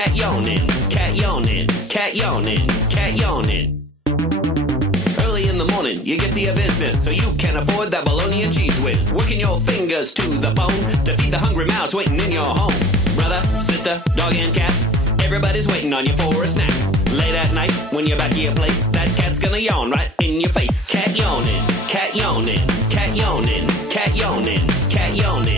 cat yawning, cat yawning, cat yawning, cat yawning. Early in the morning, you get to your business so you can afford that bologna and cheese whiz. Working your fingers to the bone to feed the hungry mouse waiting in your home. Brother, sister, dog and cat, everybody's waiting on you for a snack. Late at night, when you're back at your place, that cat's gonna yawn right in your face. Cat yawning, cat yawning, cat yawning, cat yawning, cat yawning.